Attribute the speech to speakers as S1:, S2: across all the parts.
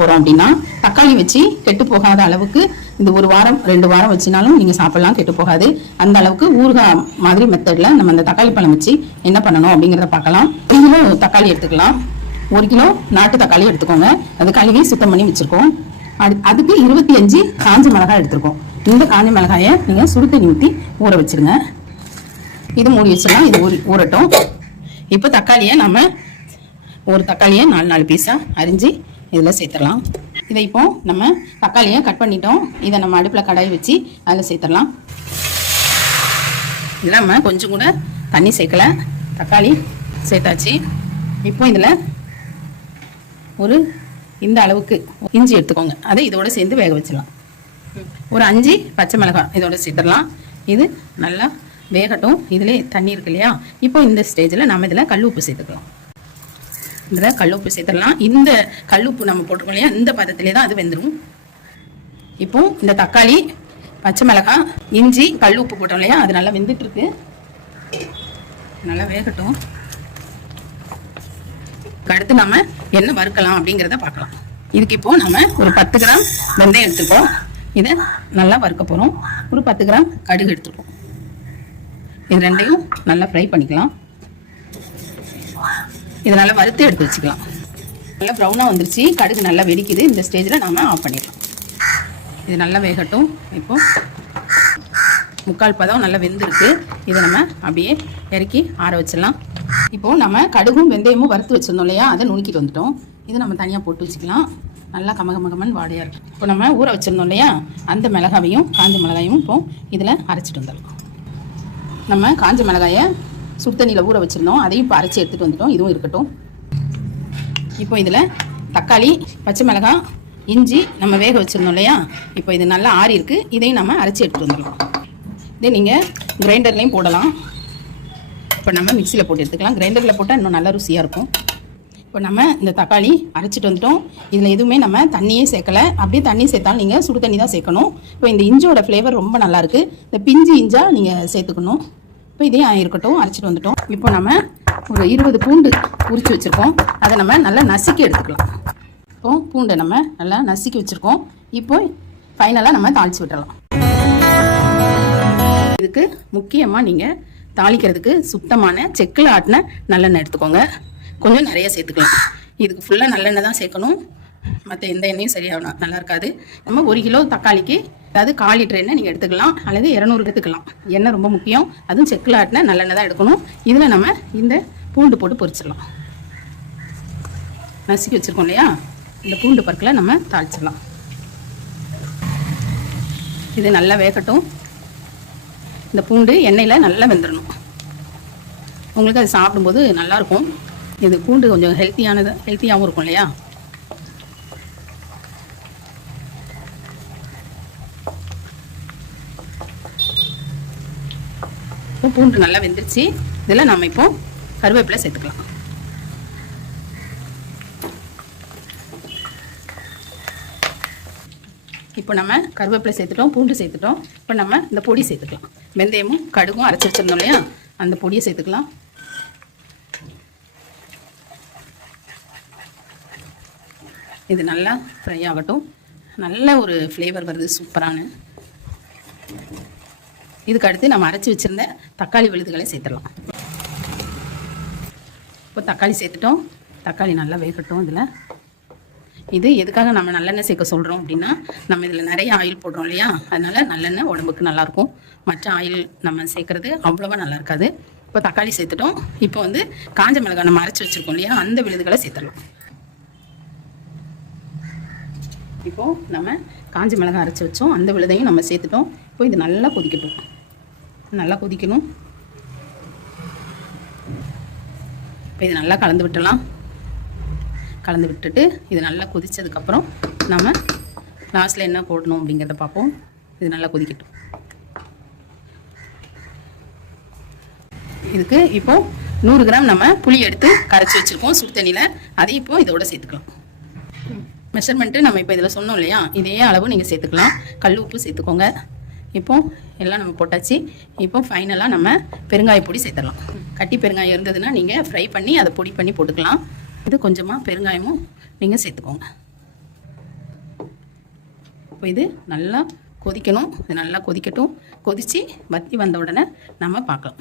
S1: போகிறோம் அப்படின்னா தக்காளி வச்சு கெட்டு போகாத அளவுக்கு இந்த ஒரு வாரம் ரெண்டு வாரம் வச்சுனாலும் நீங்கள் சாப்பிடலாம் கெட்டு போகாது. அந்த அளவுக்கு ஊறுகாய் மாதிரி மெத்தடில் நம்ம அந்த தக்காளி பழம் வச்சு என்ன பண்ணணும் அப்படிங்கிறத பார்க்கலாம். ஒரு கிலோ தக்காளி எடுத்துக்கலாம். ஒரு கிலோ நாட்டு தக்காளி எடுத்துக்கோங்க. அது கழுவி சுத்தம் பண்ணி வச்சுருக்கோம். அது அதுக்கு இருபத்தி அஞ்சு காஞ்ச மிளகாய் எடுத்துருக்கோம். இந்த காஞ்ச மிளகாயை நீங்கள் சுடு தண்ணி ஊற்றி ஊற வச்சிருங்க. இது மூடி வச்சிடலாம் இது ஊறி ஊறட்டும். இப்போ தக்காளியை நம்ம ஒரு தக்காளியை நாலு நாலு பீஸாக அரிஞ்சு இதில் சேர்த்துடலாம். இதை இப்போ நம்ம தக்காளியை கட் பண்ணிட்டோம். இதை நம்ம அடுப்பில் கடாய் வச்சு அதில் சேர்த்துடலாம். இதில் நம்ம கொஞ்சம் கூட தண்ணி சேர்க்கலை. தக்காளி சேர்த்தாச்சு. இப்போ இதில் ஒரு இந்த அளவுக்கு இஞ்சி எடுத்துக்கோங்க. அதை இதோட சேர்ந்து வேக வச்சிடலாம். ஒரு அஞ்சு பச்சை மிளகாய் இதோட சேர்த்துடலாம். இது நல்லா வேகட்டும். இதிலே தண்ணி இருக்கு இல்லையா? இப்போ இந்த ஸ்டேஜில் நம்ம இதில் கல் உப்பு சேர்த்துக்கலாம். இதில் கல் உப்பு சேர்த்துடலாம். இந்த கல் உப்பு நம்ம போட்டிருக்கோம் இல்லையா? இந்த பதத்திலே தான் அது வெந்துடும் இப்போ இந்த தக்காளி பச்சை மிளகாய் இஞ்சி கல் உப்பு போட்டோம் இல்லையா? அது நல்லா வெந்துட்டுருக்கு. நல்லா வேகட்டும். அடுத்து நம்ம என்ன வறுக்கலாம் அப்படிங்கிறத பார்க்கலாம். இதுக்கு இப்போ நம்ம ஒரு பத்து கிராம் வெந்தயம் எடுத்துப்போம். இதை நல்லா வறுக்க போகிறோம் ஒரு பத்து கிராம் கடுகு எடுத்துக்கிறோம் இது ரெண்டையும் நல்லா ஃப்ரை பண்ணிக்கலாம். இதை நல்லா வறுத்து எடுத்து வச்சுக்கலாம். நல்லா ப்ரௌனாக வந்துருச்சு. கடுகு நல்லா வெடிக்குது. இந்த ஸ்டேஜில் நாம் ஆஃப் பண்ணிடலாம். இது நல்லா வேகட்டும். இப்போது முக்கால் பதம் நல்லா வெந்திருக்கு. இதை நம்ம அப்படியே இறக்கி ஆற வச்சிடலாம். இப்போது நம்ம கடுகும் வெந்தயமும் வறுத்து வச்சிருந்தோம் இல்லையா? அதை நுணுக்கிட்டு வந்துட்டோம். இதை நம்ம தனியாக போட்டு வச்சுக்கலாம். நல்லா கமகமகமன் வாடையாக இருக்கும் இப்போ நம்ம ஊற வச்சிருந்தோம் இல்லையா? அந்த மிளகாவையும் காஞ்ச மிளகாயும் இப்போது இதில் அரைச்சிட்டு வந்துடலாம். நம்ம காஞ்ச மிளகாயை சுடு தண்ணியில் ஊற வச்சிருந்தோம். அதையும் இப்போ அரைச்சி எடுத்துகிட்டு வந்துட்டோம். இதுவும் இருக்கட்டும். இப்போ இதில் தக்காளி பச்சை மிளகாய் இஞ்சி நம்ம வேக வச்சுருந்தோம் இல்லையா? இப்போ இது நல்லா ஆறி இருக்குது இதையும் நம்ம அரைச்சி எடுத்துகிட்டு வந்துடலாம். இதே நீங்கள் கிரைண்டர்லேயும் போடலாம். இப்போ நம்ம மிக்சியில் போட்டு எடுத்துக்கலாம். கிரைண்டரில் போட்டால் இன்னும் நல்லா ருசியாக இருக்கும். இப்போ நம்ம இந்த தக்காளி அரைச்சிட்டு வந்துட்டோம். இதில் எதுவுமே நம்ம தண்ணியே சேர்க்கலை. அப்படியே தண்ணி சேர்த்தாலும் நீங்கள் சுடு தண்ணி தான் சேர்க்கணும். இப்போ இந்த இஞ்சோட ஃப்ளேவர் ரொம்ப நல்லாயிருக்கு இந்த பிஞ்சு இஞ்சா நீங்கள் சேர்த்துக்கணும். இப்போ இதே இருக்கட்டும் அரைச்சிட்டு வந்துட்டோம். இப்போ நம்ம ஒரு இருபது பூண்டு உரித்து வச்சுருக்கோம். அதை நம்ம நல்லா நசுக்கி எடுத்துக்கலாம். இப்போ பூண்டை நம்ம நல்லா நசுக்கி வச்சுருக்கோம். இப்போ ஃபைனலாக நம்ம தாளித்து விட்டுறலாம். இதுக்கு முக்கியமாக நீங்கள் தாளிக்கிறதுக்கு சுத்தமான செக்கில் ஆட்டின நல்லெண்ணெய் எடுத்துக்கோங்க. கொஞ்சம் நிறைய சேர்த்துக்கலாம். இதுக்கு ஃபுல்லாக நல்லெண்ணெய் தான் சேர்க்கணும். மற்ற எந்த எண்ணெயும் சரியாகணும் நல்லா இருக்காது நம்ம ஒரு கிலோ தக்காளிக்கு அதாவது கால் லிட்டர் எண்ணெய் நீங்கள் எடுத்துக்கலாம். அல்லது இரநூறு எடுத்துக்கலாம். எண்ணெய் ரொம்ப முக்கியம். அதுவும் செக்கில் நல்லெண்ணெய் தான் எடுக்கணும். இதில் நம்ம இந்த பூண்டு போட்டு பொரிச்சிடலாம். நசுக்கி வச்சுருக்கோம் இல்லையா? இந்த பூண்டு பருக்கில் நம்ம தாளிச்சிடலாம். இது நல்லா வேகட்டும். இந்த பூண்டு எண்ணெயில் நல்லா வெந்துடணும். உங்களுக்கு அது சாப்பிடும்போது நல்லாயிருக்கும். இது பூண்டு கொஞ்சம் ஹெல்த்தியானது ஹெல்த்தியாகவும் இருக்கும் இல்லையா? இப்போ பூண்டு நல்லா வெந்துருச்சு. இதில் நம்ம இப்போ கருவேப்பிலை சேர்த்துக்கலாம். இப்போ நம்ம கருவேப்பிலை சேர்த்துட்டோம் பூண்டு சேர்த்துட்டோம். இப்போ நம்ம இந்த பொடி சேர்த்துக்கலாம். வெந்தயமும் கடுகும் அரைச்சி வச்சிருந்தோம் இல்லையா? அந்த பொடியை சேர்த்துக்கலாம். இது நல்லா ஃப்ரை ஆகட்டும். நல்ல ஒரு ஃப்ளேவர் வருது சூப்பரான. இதுக்கு அடுத்து நம்ம அரைச்சி வச்சிருந்த தக்காளி விழுதுகளை சேர்த்துடலாம். இப்போ தக்காளி சேர்த்துட்டோம். தக்காளி நல்லா வேகட்டும் இதில். இது எதுக்காக நம்ம நல்லெண்ணெய் சேர்க்க சொல்கிறோம் அப்படின்னா நம்ம இதில் நிறைய ஆயில் போடுறோம் இல்லையா? அதனால் நல்லெண்ணெய் உடம்புக்கு நல்லாயிருக்கும். மற்ற ஆயில் நம்ம சேர்க்குறது அவ்வளோவா நல்லா இருக்காது இப்போ தக்காளி சேர்த்துட்டோம். இப்போ வந்து காஞ்ச மிளகாய் நம்ம அரைச்சி வச்சுருக்கோம் இல்லையா? அந்த விழுதுகளை சேர்த்துடலாம். இப்போது நம்ம காஞ்ச மிளகாய் அரைச்சி வச்சோம். அந்த விழுதையும் நம்ம சேர்த்துட்டோம். இப்போ இது நல்லா கொதிக்கட்டும். நல்லா கொதிக்கணும். இப்போ இது நல்லா கலந்து விட்டலாம் கலந்து விட்டுட்டு இது நல்லா கொதித்ததுக்கப்புறம் நம்ம லாஸ்ட்டில் என்ன போடணும் அப்படிங்கிறத பார்ப்போம். இது நல்லா கொதிக்கட்டும். இதுக்கு இப்போது நூறு கிராம் நம்ம புளி எடுத்து கரைச்சி வச்சுருக்கோம் சுடு தண்ணியில். அதை இப்போது இதோட சேர்த்துக்கலாம். மெஷர்மெண்ட்டு நம்ம இப்போ இதில் சொன்னோம் இல்லையா? இதே அளவு நீங்கள் சேர்த்துக்கலாம். கல் உப்பு சேர்த்துக்கோங்க. இப்போ எல்லாம் நம்ம போட்டாச்சு. இப்போ ஃபைனலாக நம்ம பெருங்காய பொடி சேர்த்துடலாம். கட்டி பெருங்காயம் இருந்ததுன்னா நீங்கள் ஃப்ரை பண்ணி அதை பொடி பண்ணி போட்டுக்கலாம். இது கொஞ்சமாக பெருங்காயமும் நீங்கள் சேர்த்துக்கோங்க. இப்போ இது நல்லா கொதிக்கணும். இது நல்லா கொதிக்கட்டும். கொதித்து வத்தி வந்த உடனே நம்ம பார்க்கலாம்.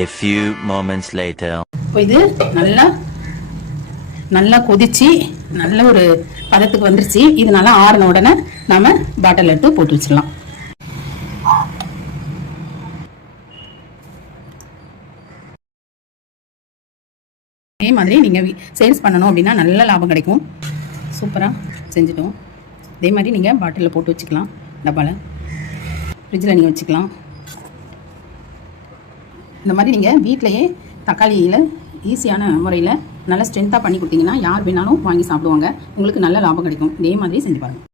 S2: A few moments later.
S1: இப்போ இது நல்லா நல்லா கொதிச்சு நல்ல ஒரு பதத்துக்கு வந்துருச்சு. இது நல்லா ஆறின உடனே நாம பாட்டில் எடுத்து போட்டு வச்சிடலாம். அதே மாதிரி நீங்கள் சேல்ஸ் பண்ணணும் அப்படின்னா நல்ல லாபம் கிடைக்கும். சூப்பராக செஞ்சுட்டோம். அதே மாதிரி நீங்கள் பாட்டிலில் போட்டு வச்சுக்கலாம். டப்பாவில் ஃப்ரிட்ஜில் நீங்கள் வச்சுக்கலாம். இந்த மாதிரி நீங்கள் வீட்டிலையே தக்காளியில் ஈஸியான முறையில் நல்ல ஸ்ட்ரென்த்தாக பண்ணி கொடுத்தீங்கன்னா யார் வேணாலும் வாங்கி சாப்பிடுவாங்க. உங்களுக்கு நல்ல லாபம் கிடைக்கும். இதே மாதிரி செஞ்சு பாருங்கள்